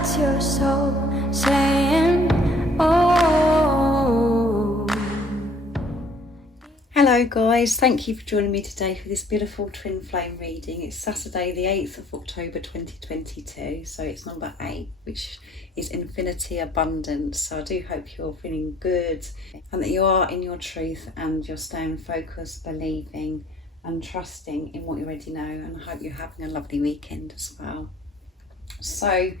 That's your soul saying, oh. Hello guys, thank you for joining me today for this beautiful twin flame reading. It's Saturday the 8th of October 2022, so it's number 8, which is Infinity Abundance. So I do hope you're feeling good and that you are in your truth and you're staying focused, believing and trusting in what you already know, and I hope you're having a lovely weekend as well. So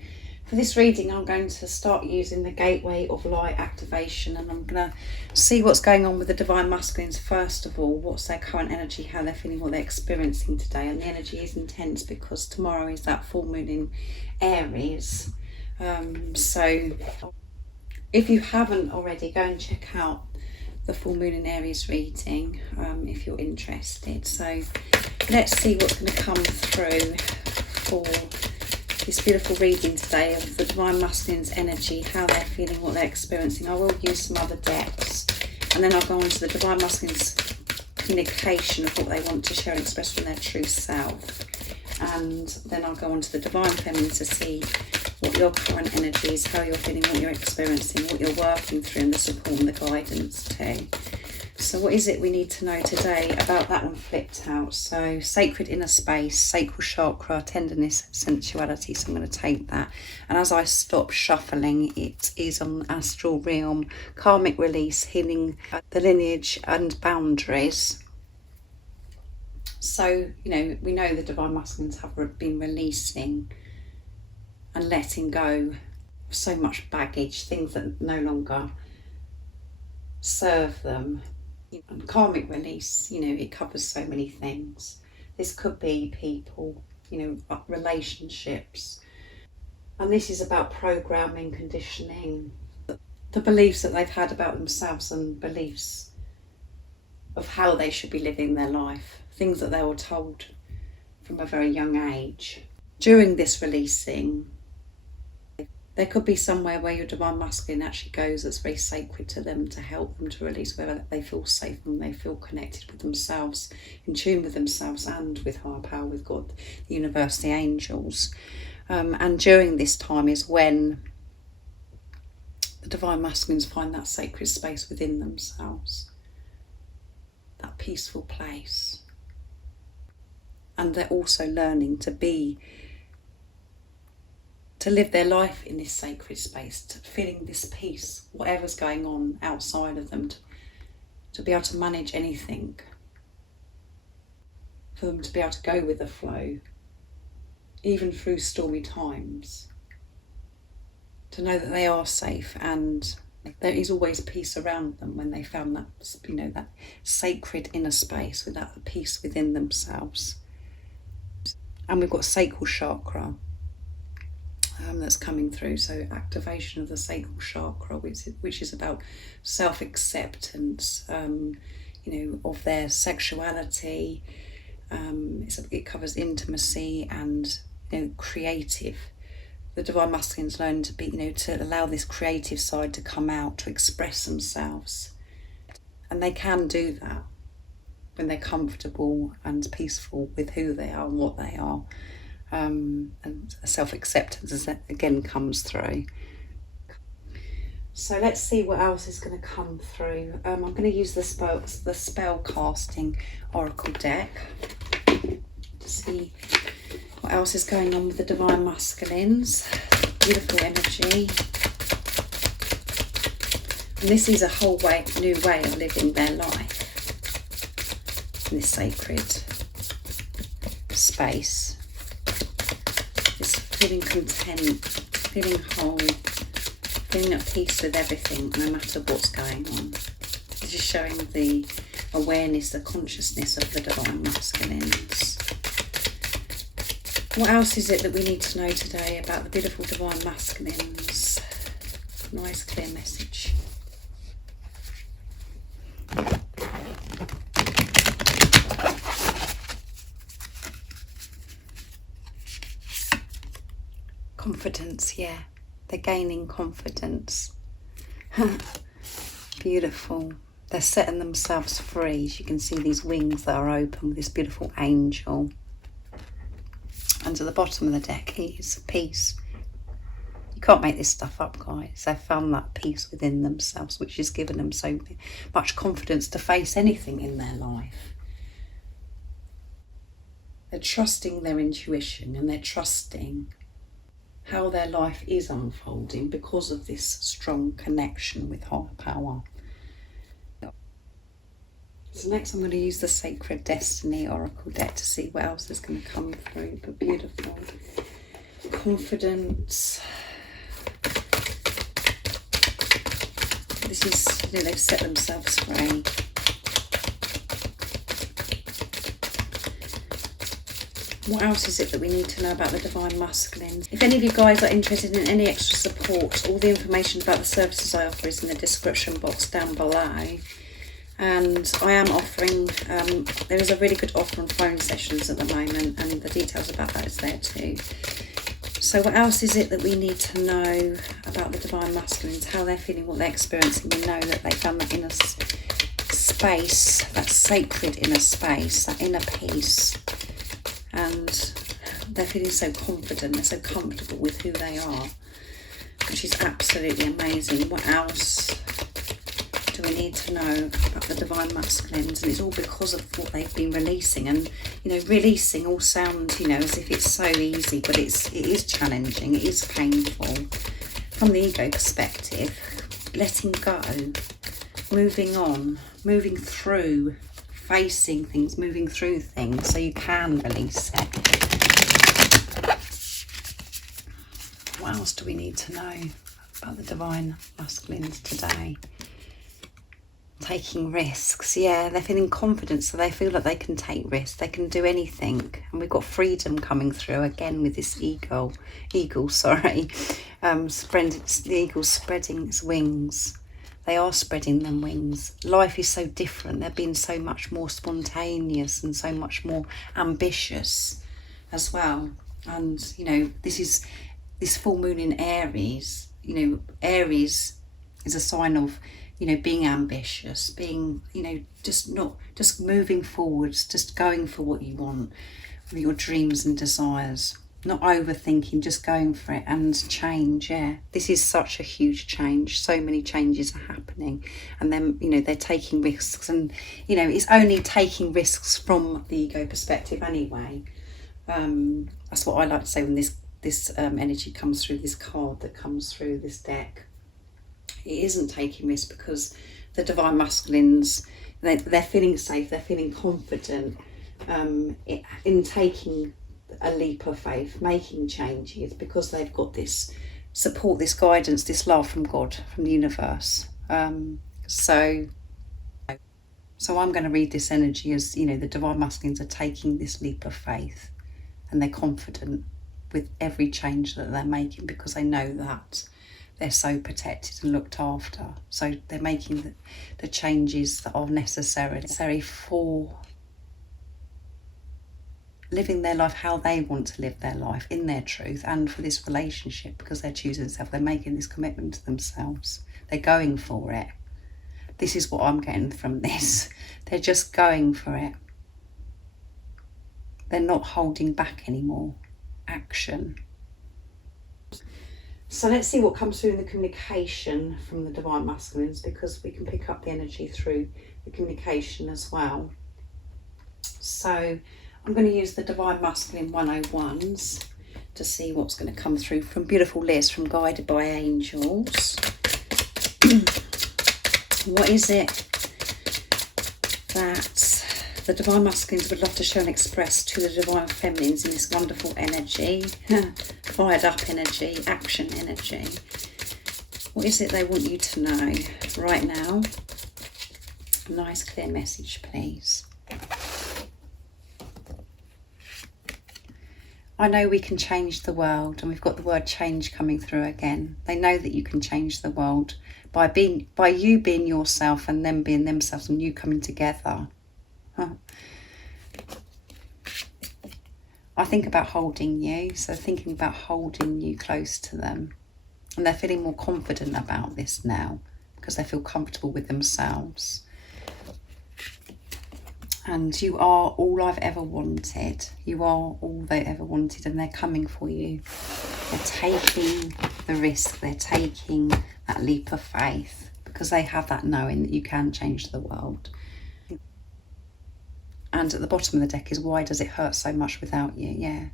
for this reading, I'm going to start using the Gateway of Light activation, and I'm going to see what's going on with the Divine Masculines first of all. What's their current energy, how they're feeling, what they're experiencing today. And the energy is intense because tomorrow is that full moon in Aries. So if you haven't already, go and check out the full moon in Aries reading if you're interested. So let's see what's going to come through for this beautiful reading today of the Divine Masculine's energy, how they're feeling, what they're experiencing. I will use some other decks, and then I'll go on to the Divine Masculine's communication of what they want to share and express from their true self, and then I'll go on to the Divine Feminine to see what your current energy is, how you're feeling, what you're experiencing, what you're working through, and the support and the guidance too. So what is it we need to know today about that one flipped out? So sacred inner space, sacral chakra, tenderness, sensuality. So I'm going to take that. And as I stop shuffling, it is on astral realm, karmic release, healing the lineage and boundaries. So, we know the Divine Masculines have been releasing and letting go of so much baggage, things that no longer serve them. And karmic release, it covers so many things. This could be people, relationships. And this is about programming, conditioning, the beliefs that they've had about themselves and beliefs of how they should be living their life, things that they were told from a very young age. During this releasing, there could be somewhere where your Divine Masculine actually goes that's very sacred to them, to help them to release, where they feel safe and they feel connected with themselves, in tune with themselves and with higher power, with God, the universe, the angels. And during this time is when the Divine Masculines find that sacred space within themselves, that peaceful place. And they're also learning to live their life in this sacred space, to feeling this peace, whatever's going on outside of them, to be able to manage anything, for them to be able to go with the flow, even through stormy times, to know that they are safe and there is always peace around them when they found that, that sacred inner space with that peace within themselves. And we've got sacral chakra. That's coming through, so activation of the sacral chakra, which is about self-acceptance, of their sexuality. It covers intimacy and creative. The Divine Masculines learn to be, to allow this creative side to come out, to express themselves, and they can do that when they're comfortable and peaceful with who they are and what they are. And self-acceptance again comes through. So let's see what else is going to come through. I'm going to use the spell casting oracle deck to see what else is going on with the Divine Masculines. Beautiful energy. And this is a whole new way of living their life in this sacred space. Feeling content, feeling whole, feeling at peace with everything, no matter what's going on. It's just showing the awareness, the consciousness of the Divine Masculines. What else is it that we need to know today about the beautiful Divine Masculines? Nice clear message. Confidence, yeah. They're gaining confidence. Beautiful. They're setting themselves free. As you can see, these wings that are open with this beautiful angel. And at the bottom of the deck is peace. You can't make this stuff up, guys. They've found that peace within themselves, which has given them so much confidence to face anything in their life. They're trusting their intuition, and they're trusting how their life is unfolding because of this strong connection with higher power. So next I'm going to use the Sacred Destiny Oracle deck to see what else is going to come through. But beautiful. Confidence. This is, they've set themselves free. What else is it that we need to know about the Divine Masculine? If any of you guys are interested in any extra support, all the information about the services I offer is in the description box down below. And I am offering, there is a really good offer on phone sessions at the moment, and the details about that is there too. So what else is it that we need to know about the Divine Masculines, how they're feeling, what they're experiencing? We know that they've done that inner space, that sacred inner space, that inner peace. And they're feeling so confident, they're so comfortable with who they are, which is absolutely amazing. What else do we need to know about the Divine Masculines? And it's all because of what they've been releasing. And, you know, releasing all sounds, you know, as if it's so easy, but it is challenging, it is painful. From the ego perspective, letting go, moving on, moving through, facing things, moving through things so you can release it. What else do we need to know about the Divine Masculines today? Taking risks. Yeah, they're feeling confident, so they feel like they can take risks, they can do anything. And we've got freedom coming through again with this eagle, the eagle spreading its wings. They are spreading them wings. Life is so different. They're being so much more spontaneous and so much more ambitious as well. And, you know, this full moon in Aries. You know, Aries is a sign of, you know, being ambitious, being, you know, just moving forwards, just going for what you want, for your dreams and desires. Not overthinking, just going for it. And change, yeah. This is such a huge change. So many changes are happening. And then, you know, they're taking risks. And, you know, it's only taking risks from the ego perspective anyway. That's what I like to say when this energy comes through, this card that comes through this deck. It isn't taking risks because the Divine Masculines, they're feeling safe, they're feeling confident in taking a leap of faith, making changes, because they've got this support, this guidance, this love from God, from the universe. So I'm going to read this energy as, you know, the Divine Masculines are taking this leap of faith, and they're confident with every change that they're making because they know that they're so protected and looked after. So they're making the changes that are necessary for living their life how they want to live their life, in their truth, and for this relationship, because they're choosing themselves. They're making this commitment to themselves. They're going for it. This is what I'm getting from this. They're just going for it. They're not holding back anymore. Action. So let's see what comes through in the communication from the Divine Masculines, because we can pick up the energy through the communication as well. So I'm going to use the Divine Masculine 101s to see what's going to come through from beautiful Liz from Guided by Angels. What is it that the Divine Masculines would love to show and express to the Divine Feminines in this wonderful energy, fired up energy, action energy? What is it they want you to know right now? A nice clear message, please. I know we can change the world, and we've got the word change coming through again. They know that you can change the world by you being yourself and them being themselves, and you coming together. I think about holding you, so thinking about holding you close to them. And they're feeling more confident about this now because they feel comfortable with themselves. And you are all I've ever wanted. You are all they ever wanted, and they're coming for you. They're taking the risk, they're taking that leap of faith because they have that knowing that you can change the world. And at the bottom of the deck is, why does it hurt so much without you? Yeah,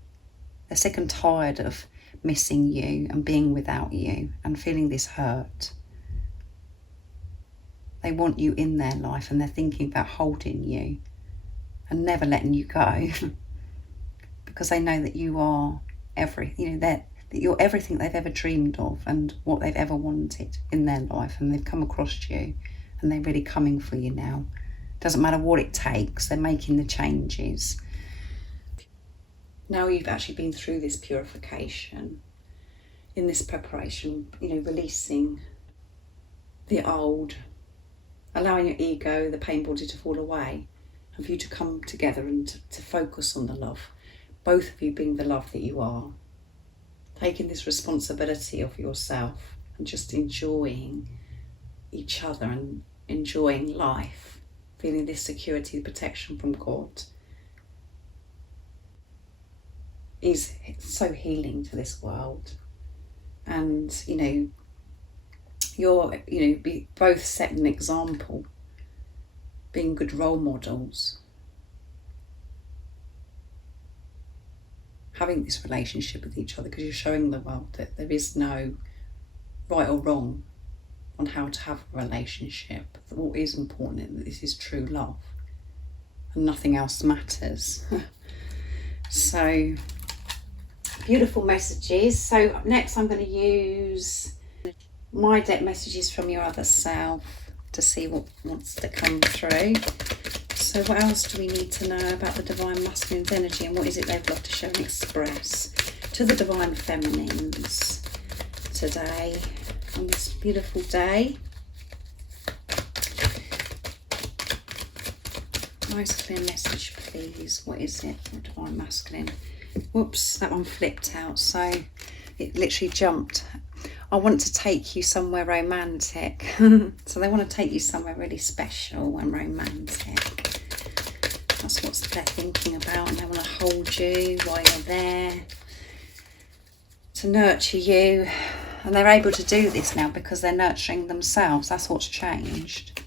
they're sick and tired of missing you and being without you and feeling this hurt. They want you in their life and they're thinking about holding you and never letting you go because they know that you are that you're everything they've ever dreamed of and what they've ever wanted in their life, and they've come across you and they're really coming for you now. Doesn't matter what it takes, they're making the changes. Now you've actually been through this purification, in this preparation, releasing the old, allowing your ego, the pain body to fall away, and for you to come together and to focus on the love, both of you being the love that you are, taking this responsibility of yourself and just enjoying each other and enjoying life, feeling this security, protection from God, is so healing to this world. And you're both set an example, being good role models, having this relationship with each other, because you're showing the world that there is no right or wrong on how to have a relationship. What is important is that this is true love and nothing else matters. So beautiful messages. So next I'm going to use my deck messages from your other self to see what wants to come through. So what else do we need to know about the Divine Masculine's energy, and what is it they'd love to show and express to the Divine Feminines today on this beautiful day? Nice clear message, please. What is it for Divine Masculine? Whoops, that one flipped out, so it literally jumped. I want to take you somewhere romantic. So they want to take you somewhere really special and romantic. That's what they're thinking about, and they want to hold you while you're there, to nurture you. And they're able to do this now because they're nurturing themselves. That's what's changed.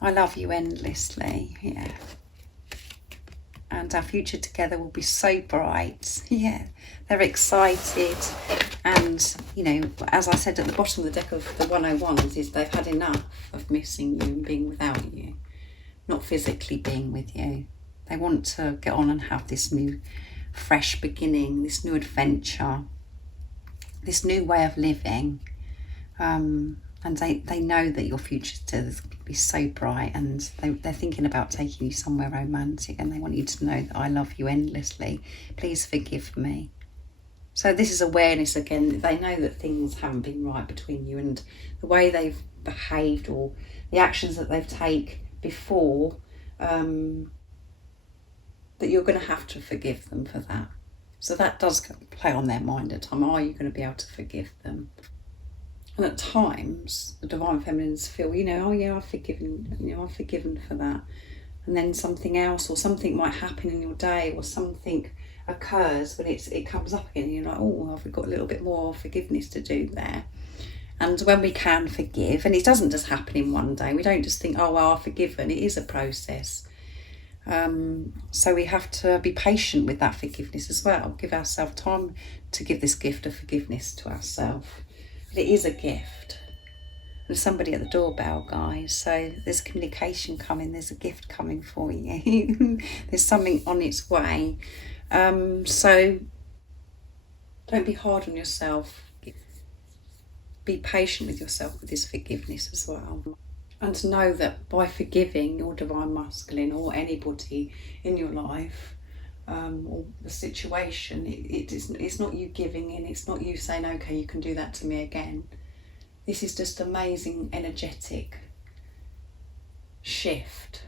I love you endlessly, yeah. And our future together will be so bright. Yeah, they're excited. And, as I said at the bottom of the deck of the 101s, is they've had enough of missing you and being without you, not physically being with you. They want to get on and have this new, fresh beginning, this new adventure, this new way of living. And they know that your future is going to be so bright, and they're thinking about taking you somewhere romantic, and they want you to know that I love you endlessly. Please forgive me. So this is awareness again. They know that things haven't been right between you, and the way they've behaved or the actions that they've taken before, that you're going to have to forgive them for that. So that does play on their mind at times. Are you going to be able to forgive them? And at times, the Divine Feminines feel, oh yeah, I've forgiven for that. And then something else or something might happen in your day, or something occurs when it comes up again, and you're like, oh, I've got a little bit more forgiveness to do there. And when we can forgive, and it doesn't just happen in one day, we don't just think, oh, well, I've forgiven. It is a process. So we have to be patient with that forgiveness as well. Give ourselves time to give this gift of forgiveness to ourselves. It is a gift. There's somebody at the doorbell, guys, so there's communication coming, there's a gift coming for you. There's something on its way. So don't be hard on yourself. Be patient with yourself with this forgiveness as well. And to know that by forgiving your Divine Masculine or anybody in your life, or the situation, it's not you giving in, it's not you saying, okay, you can do that to me again. This is just amazing energetic shift,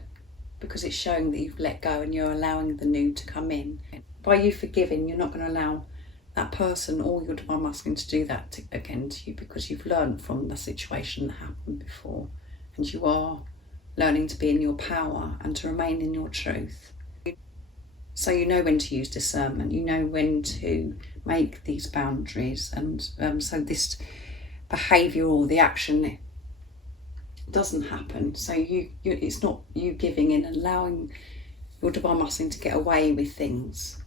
because it's showing that you've let go and you're allowing the new to come in. By you forgiving, you're not going to allow that person or your Divine Masculine to do that again to you, because you've learned from the situation that happened before, and you are learning to be in your power and to remain in your truth. So you know when to use discernment, you know when to make these boundaries, and so this behaviour or the action doesn't happen. So it's not you giving in and allowing your divine masculine to get away with things,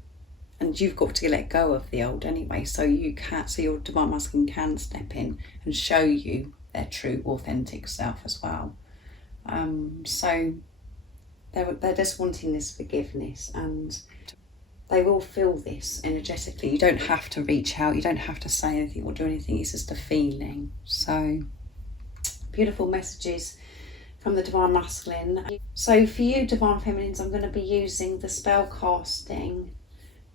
and you've got to let go of the old anyway, so your divine masculine can step in and show you their true authentic self as well. So they're just wanting this forgiveness, and they will feel this energetically. You don't have to reach out, you don't have to say anything or do anything, it's just a feeling. So beautiful messages from the divine masculine. So for you divine feminines, I'm going to be using the spell casting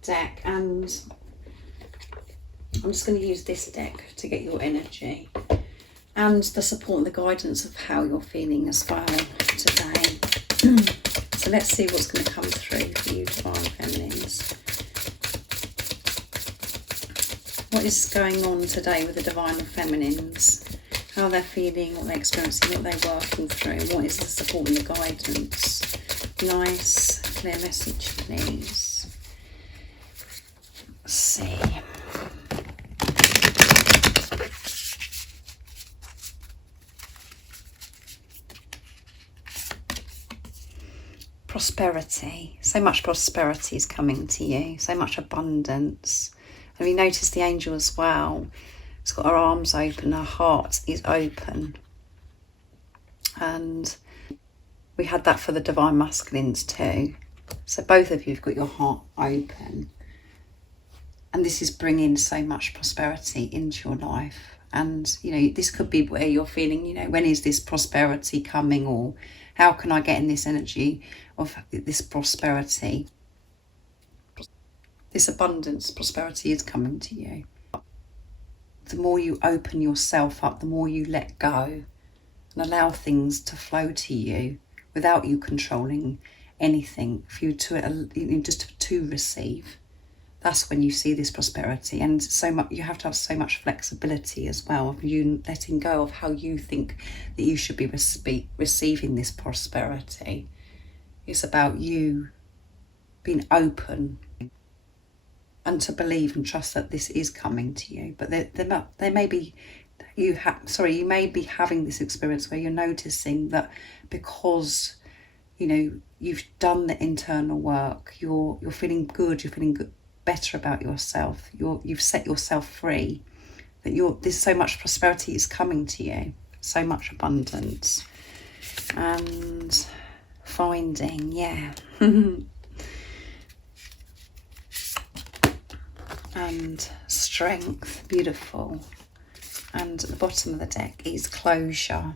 deck, and I'm just going to use this deck to get your energy and the support and the guidance of how you're feeling as well today. So let's see what's going to come through for you divine feminines. What is going on today with the divine feminines? How they're feeling, what they're experiencing, what they're working through, what is the support and the guidance. Nice, clear message, please. Let's see. Prosperity. So much prosperity is coming to you. So much abundance. Have you noticed the angel as well? It's got her arms open, her heart is open. And we had that for the divine masculines too. So both of you have got your heart open. And this is bringing so much prosperity into your life. And, you know, this could be where you're feeling, you know, when is this prosperity coming, or how can I get in this energy of this prosperity? This abundance, prosperity is coming to you. The more you open yourself up, the more you let go and allow things to flow to you without you controlling anything, for you to just to receive. That's when you see this prosperity, and so much. You have to have so much flexibility as well of you letting go of how you think that you should be receiving this prosperity. It's about you being open and to believe and trust that this is coming to you. But there may be you may be having this experience where you're noticing that because, you know, you've done the internal work, you're feeling good, you're feeling good, better about yourself, you've set yourself free, that there's so much prosperity is coming to you, so much abundance and finding, yeah. And strength, beautiful. And at the bottom of the deck is closure.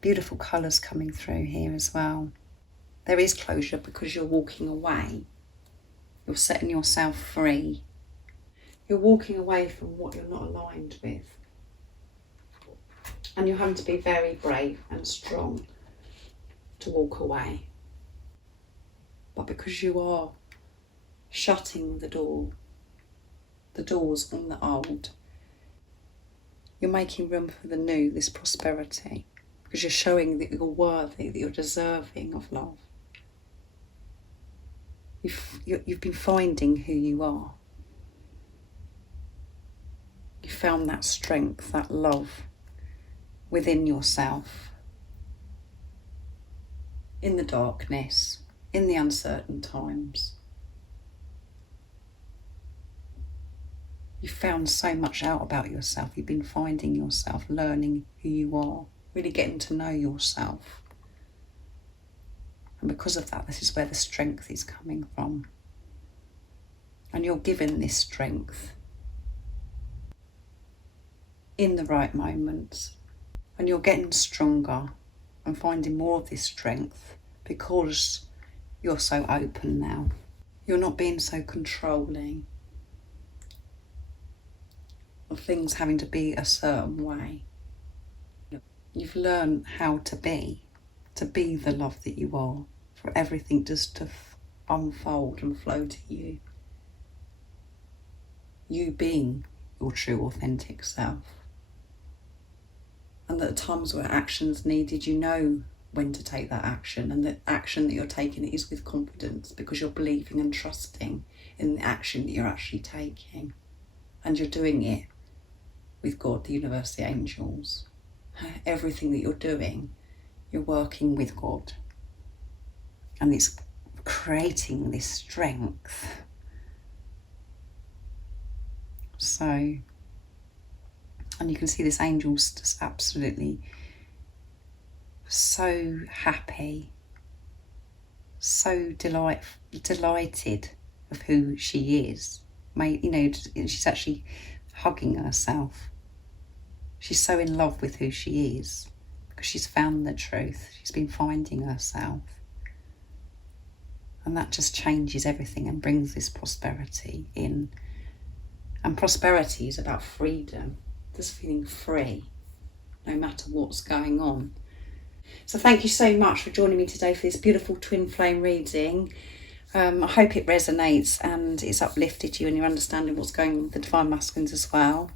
Beautiful colours coming through here as well. There is closure because you're walking away. You're setting yourself free. You're walking away from what you're not aligned with. And you're having to be very brave and strong to walk away. But because you are shutting the doors on the old, you're making room for the new, this prosperity, because you're showing that you're worthy, that you're deserving of love. You've been finding who you are. You found that strength, that love within yourself, in the darkness, in the uncertain times. You've found so much out about yourself. You've been finding yourself, learning who you are, really getting to know yourself. And because of that, this is where the strength is coming from. And you're given this strength in the right moments. And you're getting stronger and finding more of this strength because you're so open now. You're not being so controlling of things having to be a certain way. You've learned how to be the love that you are, for everything just to unfold and flow to you. You being your true authentic self. And at the times where action's needed, you know when to take that action, and the action that you're taking is with confidence because you're believing and trusting in the action that you're actually taking, and you're doing it with God, the universe, the angels. Everything that you're doing, you're working with God, and it's creating this strength. So, and you can see this angel's just absolutely so happy, so delighted of who she is. She's actually hugging herself. She's so in love with who she is because she's found the truth. She's been finding herself. And that just changes everything and brings this prosperity in. And prosperity is about freedom, just feeling free, no matter what's going on. So thank you so much for joining me today for this beautiful twin flame reading. I hope it resonates and it's uplifted you and you're understanding what's going on with the Divine Masculines as well.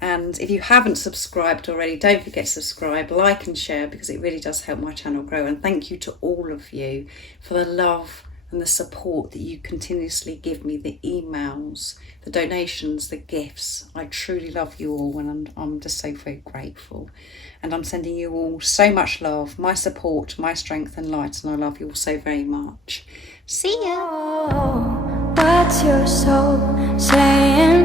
And if you haven't subscribed already, don't forget to subscribe, like and share, because it really does help my channel grow. And thank you to all of you for the love and the support that you continuously give me, the emails, the donations, the gifts. I truly love you all, and I'm just so very grateful. And I'm sending you all so much love, my support, my strength and light, and I love you all so very much. See ya! Oh, what's your soul saying?